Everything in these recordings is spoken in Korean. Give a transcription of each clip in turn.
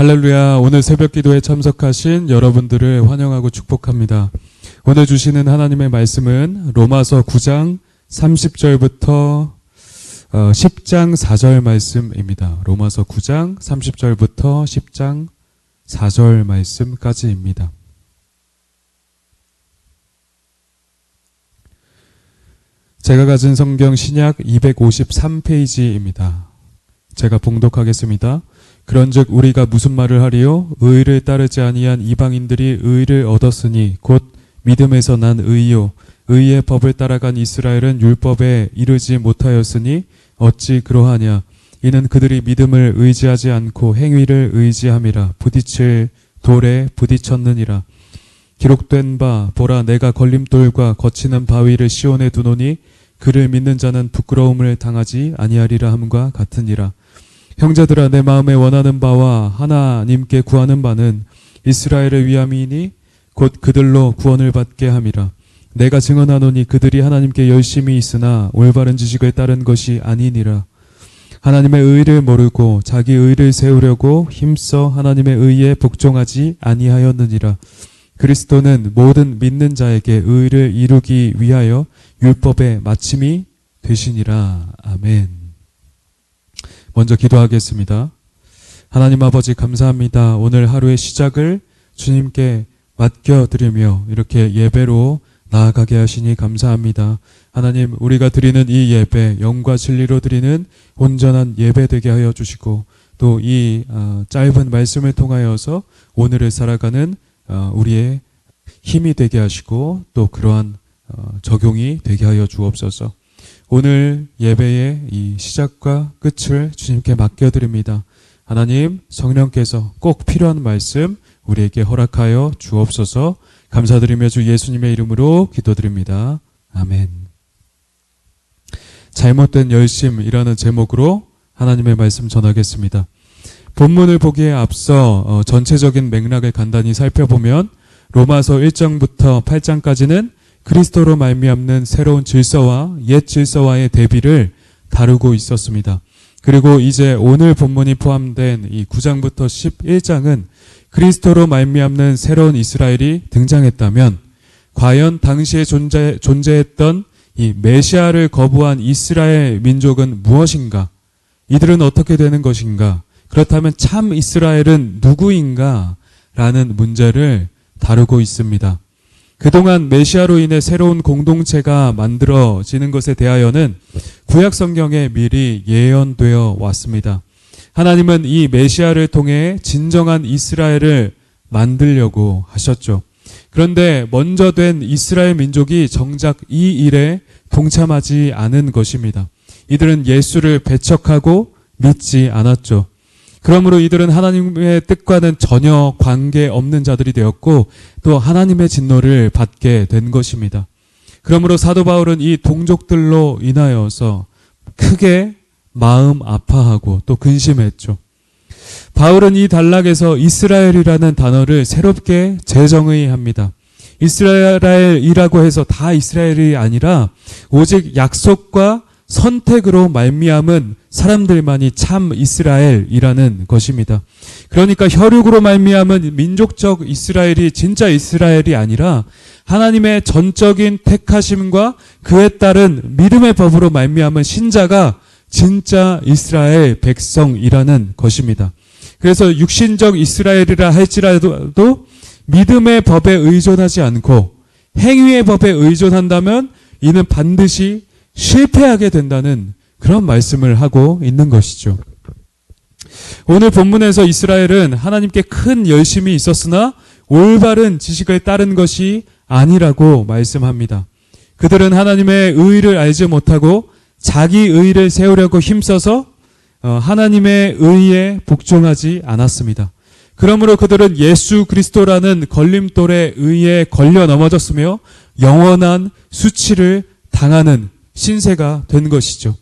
할렐루야. 오늘 새벽 기도에 참석하신 여러분들을 환영하고 축복합니다. 오늘 주시는 하나님의 말씀은 로마서 9장 30절부터 10장 4절 말씀입니다. 로마서 9장 30절부터 10장 4절 말씀까지입니다. 제가 가진 성경 신약 253페이지입니다. 제가 봉독하겠습니다. 그런즉 우리가 무슨 말을 하리요? 의를 따르지 아니한 이방인들이 의를 얻었으니 곧 믿음에서 난 의요. 의의 법을 따라간 이스라엘은 율법에 이르지 못하였으니 어찌 그러하냐? 이는 그들이 믿음을 의지하지 않고 행위를 의지함이라. 부딪힐 돌에 부딪혔느니라. 기록된 바 보라 내가 걸림돌과 거치는 바위를 시온에 두노니 그를 믿는 자는 부끄러움을 당하지 아니하리라 함과 같으니라. 형제들아 내 마음에 원하는 바와 하나님께 구하는 바는 이스라엘을 위함이니 곧 그들로 구원을 받게 함이라. 내가 증언하노니 그들이 하나님께 열심히 있으나 올바른 지식을 따른 것이 아니니라. 하나님의 의를 모르고 자기 의를 세우려고 힘써 하나님의 의에 복종하지 아니하였느니라. 그리스도는 모든 믿는 자에게 의를 이루기 위하여 율법의 마침이 되시니라. 아멘. 먼저 기도하겠습니다. 하나님 아버지 감사합니다. 오늘 하루의 시작을 주님께 맡겨드리며 이렇게 예배로 나아가게 하시니 감사합니다. 하나님 우리가 드리는 이 예배 영과 진리로 드리는 온전한 예배 되게 하여 주시고 또 이 짧은 말씀을 통하여서 오늘을 살아가는 우리의 힘이 되게 하시고 또 그러한 적용이 되게 하여 주옵소서. 오늘 예배의 이 시작과 끝을 주님께 맡겨드립니다. 하나님 성령께서 꼭 필요한 말씀 우리에게 허락하여 주옵소서. 감사드리며 주 예수님의 이름으로 기도드립니다. 아멘. 잘못된 열심이라는 제목으로 하나님의 말씀 전하겠습니다. 본문을 보기에 앞서 전체적인 맥락을 간단히 살펴보면 로마서 1장부터 8장까지는 그리스도로 말미암는 새로운 질서와 옛 질서와의 대비를 다루고 있었습니다. 그리고 이제 오늘 본문이 포함된 이 9장부터 11장은 그리스도로 말미암는 새로운 이스라엘이 등장했다면 과연 당시에 존재했던 이 메시아를 거부한 이스라엘 민족은 무엇인가? 이들은 어떻게 되는 것인가? 그렇다면 참 이스라엘은 누구인가? 라는 문제를 다루고 있습니다. 그동안 메시아로 인해 새로운 공동체가 만들어지는 것에 대하여는 구약 성경에 미리 예언되어 왔습니다. 하나님은 이 메시아를 통해 진정한 이스라엘을 만들려고 하셨죠. 그런데 먼저 된 이스라엘 민족이 정작 이 일에 동참하지 않은 것입니다. 이들은 예수를 배척하고 믿지 않았죠. 그러므로 이들은 하나님의 뜻과는 전혀 관계없는 자들이 되었고 또 하나님의 진노를 받게 된 것입니다. 그러므로 사도 바울은 이 동족들로 인하여서 크게 마음 아파하고 또 근심했죠. 바울은 이 단락에서 이스라엘이라는 단어를 새롭게 재정의합니다. 이스라엘이라고 해서 다 이스라엘이 아니라 오직 약속과 선택으로 말미암은 사람들만이 참 이스라엘이라는 것입니다. 그러니까 혈육으로 말미암은 민족적 이스라엘이 진짜 이스라엘이 아니라 하나님의 전적인 택하심과 그에 따른 믿음의 법으로 말미암은 신자가 진짜 이스라엘 백성이라는 것입니다. 그래서 육신적 이스라엘이라 할지라도 믿음의 법에 의존하지 않고 행위의 법에 의존한다면 이는 반드시 실패하게 된다는 그런 말씀을 하고 있는 것이죠. 오늘 본문에서 이스라엘은 하나님께 큰 열심이 있었으나 올바른 지식을 따른 것이 아니라고 말씀합니다. 그들은 하나님의 의를 알지 못하고 자기 의를 세우려고 힘써서 하나님의 의에 복종하지 않았습니다. 그러므로 그들은 예수 그리스도라는 걸림돌에 의해 걸려 넘어졌으며 영원한 수치를 당하는 신세가 된 것이죠.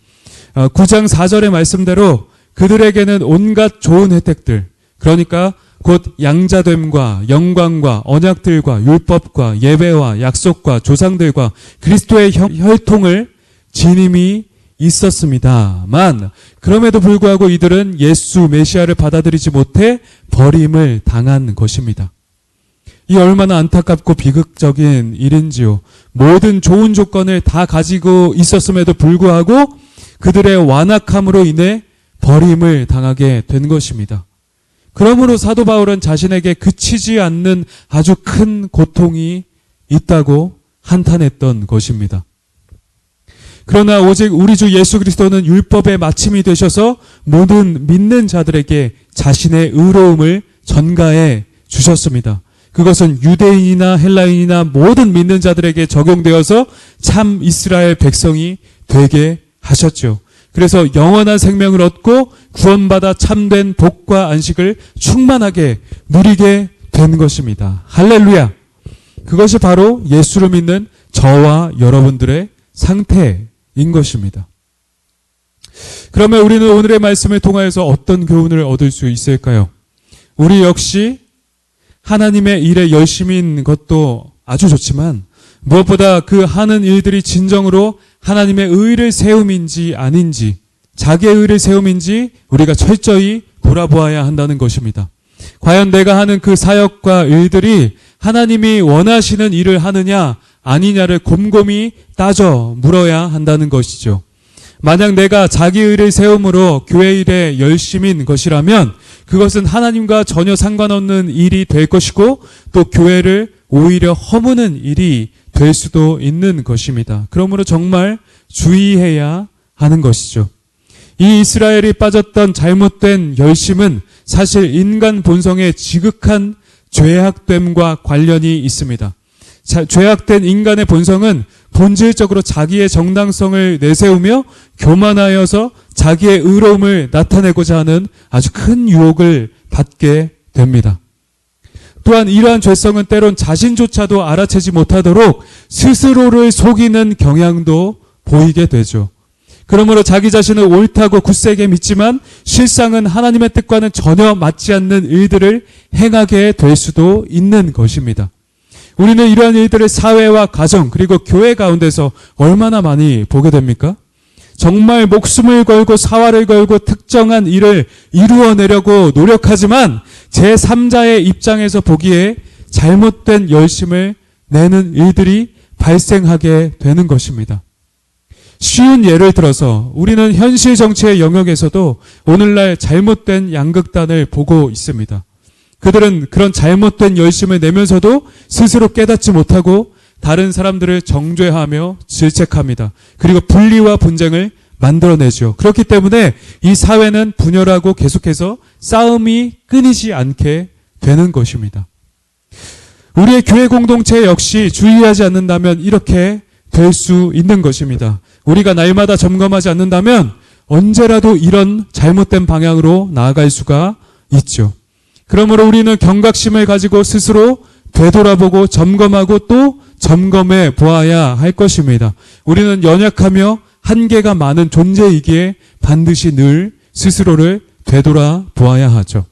9장 4절의 말씀대로 그들에게는 온갖 좋은 혜택들, 그러니까 곧 양자됨과 영광과 언약들과 율법과 예배와 약속과 조상들과 그리스도의 혈통을 지님이 있었습니다만 그럼에도 불구하고 이들은 예수 메시아를 받아들이지 못해 버림을 당한 것입니다. 이 얼마나 안타깝고 비극적인 일인지요. 모든 좋은 조건을 다 가지고 있었음에도 불구하고 그들의 완악함으로 인해 버림을 당하게 된 것입니다. 그러므로 사도 바울은 자신에게 그치지 않는 아주 큰 고통이 있다고 한탄했던 것입니다. 그러나 오직 우리 주 예수 그리스도는 율법의 마침이 되셔서 모든 믿는 자들에게 자신의 의로움을 전가해 주셨습니다. 그것은 유대인이나 헬라인이나 모든 믿는 자들에게 적용되어서 참 이스라엘 백성이 되게 하셨죠. 그래서 영원한 생명을 얻고 구원받아 참된 복과 안식을 충만하게 누리게 된 것입니다. 할렐루야! 그것이 바로 예수를 믿는 저와 여러분들의 상태인 것입니다. 그러면 우리는 오늘의 말씀을 통하여서 어떤 교훈을 얻을 수 있을까요? 우리 역시 하나님의 일에 열심인 것도 아주 좋지만 무엇보다 그 하는 일들이 진정으로 하나님의 의를 세움인지 아닌지, 자기의 의를 세움인지 우리가 철저히 돌아보아야 한다는 것입니다. 과연 내가 하는 그 사역과 일들이 하나님이 원하시는 일을 하느냐 아니냐를 곰곰이 따져 물어야 한다는 것이죠. 만약 내가 자기 의를 세움으로 교회 일에 열심인 것이라면 그것은 하나님과 전혀 상관없는 일이 될 것이고 또 교회를 오히려 허무는 일이 될 수도 있는 것입니다. 그러므로 정말 주의해야 하는 것이죠. 이 이스라엘이 빠졌던 잘못된 열심은 사실 인간 본성의 지극한 죄악됨과 관련이 있습니다. 죄악된 인간의 본성은 본질적으로 자기의 정당성을 내세우며 교만하여서 자기의 의로움을 나타내고자 하는 아주 큰 유혹을 받게 됩니다. 또한 이러한 죄성은 때론 자신조차도 알아채지 못하도록 스스로를 속이는 경향도 보이게 되죠. 그러므로 자기 자신을 옳다고 굳세게 믿지만 실상은 하나님의 뜻과는 전혀 맞지 않는 일들을 행하게 될 수도 있는 것입니다. 우리는 이러한 일들을 사회와 가정 그리고 교회 가운데서 얼마나 많이 보게 됩니까? 정말 목숨을 걸고 사활을 걸고 특정한 일을 이루어내려고 노력하지만 제3자의 입장에서 보기에 잘못된 열심을 내는 일들이 발생하게 되는 것입니다. 쉬운 예를 들어서 우리는 현실 정치의 영역에서도 오늘날 잘못된 양극단을 보고 있습니다. 그들은 그런 잘못된 열심을 내면서도 스스로 깨닫지 못하고 다른 사람들을 정죄하며 질책합니다. 그리고 분리와 분쟁을 만들어내죠. 그렇기 때문에 이 사회는 분열하고 계속해서 싸움이 끊이지 않게 되는 것입니다. 우리의 교회 공동체 역시 주의하지 않는다면 이렇게 될 수 있는 것입니다. 우리가 날마다 점검하지 않는다면 언제라도 이런 잘못된 방향으로 나아갈 수가 있죠. 그러므로 우리는 경각심을 가지고 스스로 되돌아보고 점검하고 또 점검해 보아야 할 것입니다. 우리는 연약하며 한계가 많은 존재이기에 반드시 늘 스스로를 되돌아보아야 하죠.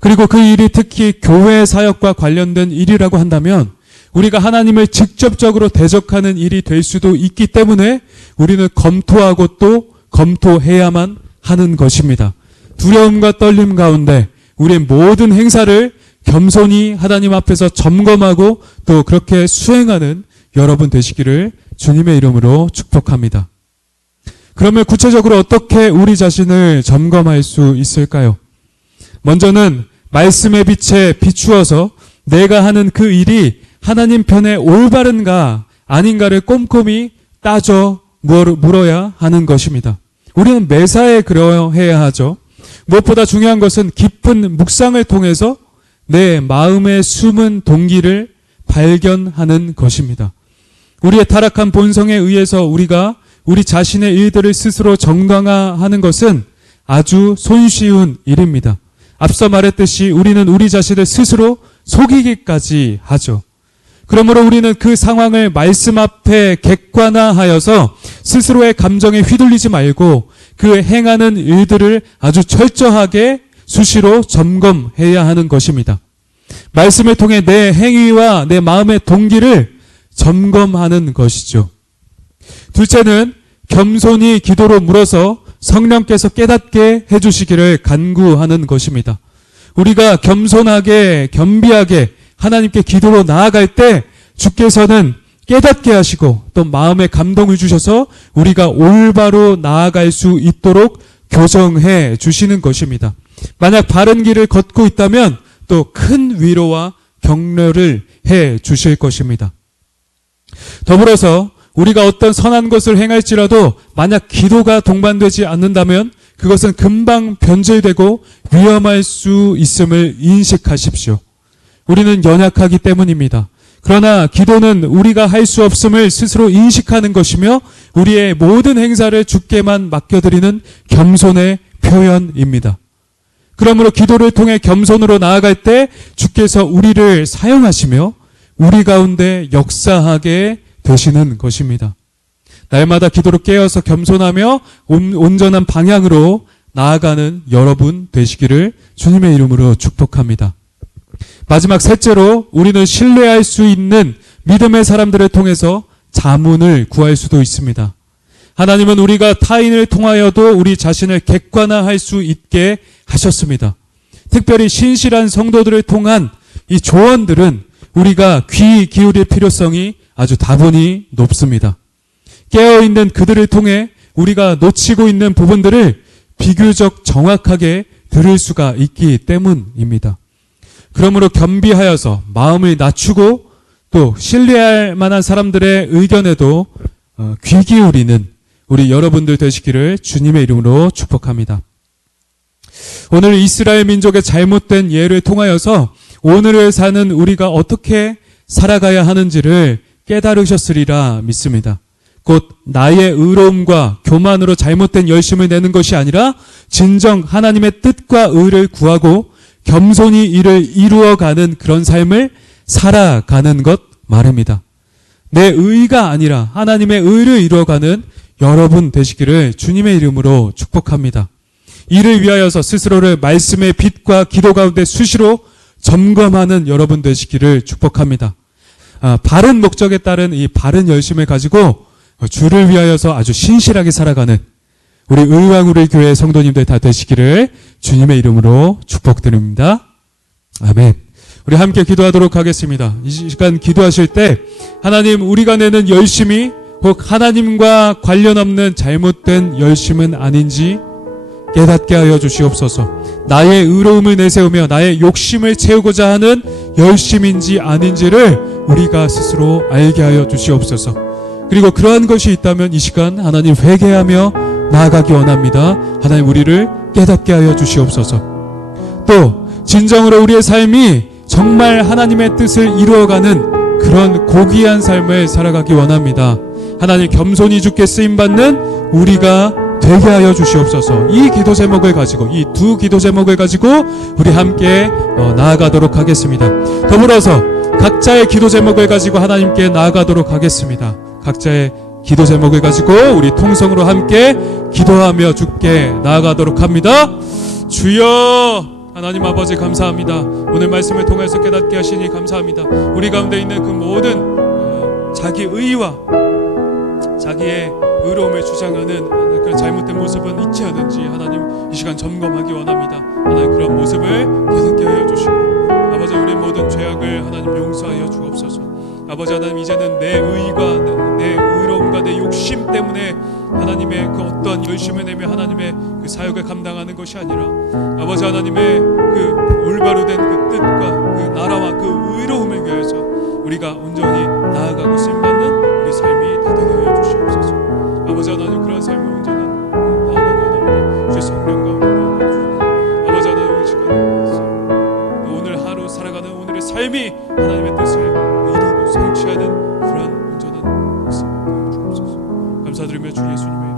그리고 그 일이 특히 교회 사역과 관련된 일이라고 한다면 우리가 하나님을 직접적으로 대적하는 일이 될 수도 있기 때문에 우리는 검토하고 또 검토해야만 하는 것입니다. 두려움과 떨림 가운데 우리의 모든 행사를 겸손히 하나님 앞에서 점검하고 또 그렇게 수행하는 여러분 되시기를 주님의 이름으로 축복합니다. 그러면 구체적으로 어떻게 우리 자신을 점검할 수 있을까요? 먼저는 말씀의 빛에 비추어서 내가 하는 그 일이 하나님 편에 올바른가 아닌가를 꼼꼼히 따져 물어야 하는 것입니다. 우리는 매사에 그러해야 하죠. 무엇보다 중요한 것은 깊은 묵상을 통해서 내 마음의 숨은 동기를 발견하는 것입니다. 우리의 타락한 본성에 의해서 우리가 우리 자신의 일들을 스스로 정당화하는 것은 아주 손쉬운 일입니다. 앞서 말했듯이 우리는 우리 자신을 스스로 속이기까지 하죠. 그러므로 우리는 그 상황을 말씀 앞에 객관화하여서 스스로의 감정에 휘둘리지 말고 그 행하는 일들을 아주 철저하게 수시로 점검해야 하는 것입니다. 말씀을 통해 내 행위와 내 마음의 동기를 점검하는 것이죠. 둘째는 겸손히 기도로 물어서 성령께서 깨닫게 해주시기를 간구하는 것입니다. 우리가 겸손하게 겸비하게 하나님께 기도로 나아갈 때 주께서는 깨닫게 하시고 또 마음에 감동을 주셔서 우리가 올바로 나아갈 수 있도록 교정해 주시는 것입니다. 만약 바른 길을 걷고 있다면 또 큰 위로와 격려를 해 주실 것입니다. 더불어서 우리가 어떤 선한 것을 행할지라도 만약 기도가 동반되지 않는다면 그것은 금방 변질되고 위험할 수 있음을 인식하십시오. 우리는 연약하기 때문입니다. 그러나 기도는 우리가 할 수 없음을 스스로 인식하는 것이며 우리의 모든 행사를 주께만 맡겨드리는 겸손의 표현입니다. 그러므로 기도를 통해 겸손으로 나아갈 때 주께서 우리를 사용하시며 우리 가운데 역사하게 되시는 것입니다. 날마다 기도로 깨어서 겸손하며 온전한 방향으로 나아가는 여러분 되시기를 주님의 이름으로 축복합니다. 마지막 셋째로 우리는 신뢰할 수 있는 믿음의 사람들을 통해서 자문을 구할 수도 있습니다. 하나님은 우리가 타인을 통하여도 우리 자신을 객관화할 수 있게 하셨습니다. 특별히 신실한 성도들을 통한 이 조언들은 우리가 귀 기울일 필요성이 아주 다분히 높습니다. 깨어있는 그들을 통해 우리가 놓치고 있는 부분들을 비교적 정확하게 들을 수가 있기 때문입니다. 그러므로 겸비하여서 마음을 낮추고 또 신뢰할 만한 사람들의 의견에도 귀 기울이는 우리 여러분들 되시기를 주님의 이름으로 축복합니다. 오늘 이스라엘 민족의 잘못된 예를 통하여서 오늘을 사는 우리가 어떻게 살아가야 하는지를 깨달으셨으리라 믿습니다. 곧 나의 의로움과 교만으로 잘못된 열심을 내는 것이 아니라 진정 하나님의 뜻과 의를 구하고 겸손히 이를 이루어가는 그런 삶을 살아가는 것 말입니다. 내 의가 아니라 하나님의 의를 이루어가는 여러분 되시기를 주님의 이름으로 축복합니다. 이를 위하여서 스스로를 말씀의 빛과 기도 가운데 수시로 점검하는 여러분 되시기를 축복합니다. 바른 목적에 따른 이 바른 열심을 가지고 주를 위하여서 아주 신실하게 살아가는 우리 의왕우리 교회 성도님들 다 되시기를 주님의 이름으로 축복드립니다. 아멘. 우리 함께 기도하도록 하겠습니다. 이 시간 기도하실 때 하나님 우리가 내는 열심이 혹 하나님과 관련 없는 잘못된 열심은 아닌지 깨닫게 하여 주시옵소서. 나의 의로움을 내세우며 나의 욕심을 채우고자 하는 열심인지 아닌지를 우리가 스스로 알게 하여 주시옵소서. 그리고 그러한 것이 있다면 이 시간 하나님 회개하며 나아가기 원합니다. 하나님 우리를 깨닫게 하여 주시옵소서. 또 진정으로 우리의 삶이 정말 하나님의 뜻을 이루어가는 그런 고귀한 삶을 살아가기 원합니다. 하나님 겸손히 주께 쓰임받는 우리가 되게 하여 주시옵소서. 이 기도 제목을 가지고 이 두 기도 제목을 가지고 우리 함께 나아가도록 하겠습니다. 더불어서 각자의 기도 제목을 가지고 하나님께 나아가도록 하겠습니다. 각자의 기도 제목을 가지고 우리 통성으로 함께 기도하며 주께 나아가도록 합니다. 주여 하나님 아버지 감사합니다. 오늘 말씀을 통해서 깨닫게 하시니 감사합니다. 우리 가운데 있는 그 모든 자기 의와 자기의 의로움을 주장하는 그런 잘못된 모습은 있지 않은지 하나님 이 시간 점검하기 원합니다. 하나님 그런 모습을 깨닫게 하여 주시고 아버지 우리 모든 죄악을 하나님 용서하여 주옵소서. 아버지 하나님 이제는 내 의가 내 의로움과 내 욕심 때문에 하나님의 그 어떤 열심을 내며 하나님의 그 사역을 감당하는 것이 아니라 아버지 하나님의 그 올바로 된 그 뜻과 그 나라와 그 의로움을 위하여서 우리가 온전히 나아가고 쓰임받는 우리 삶이 다 되게 하여 주시옵소서. 아버지 하나님 그런 삶을 온전한 나아가게 원합니다. 주의 성령 가운데 나아가주시옵소서. 아버지 하나님 이 시간에 오늘 하루 살아가는 오늘의 삶이 하나님의 뜻을 이루고 성취하는 그런 온전한 모습을 보여주옵소서. 감사드리며 주 예수님의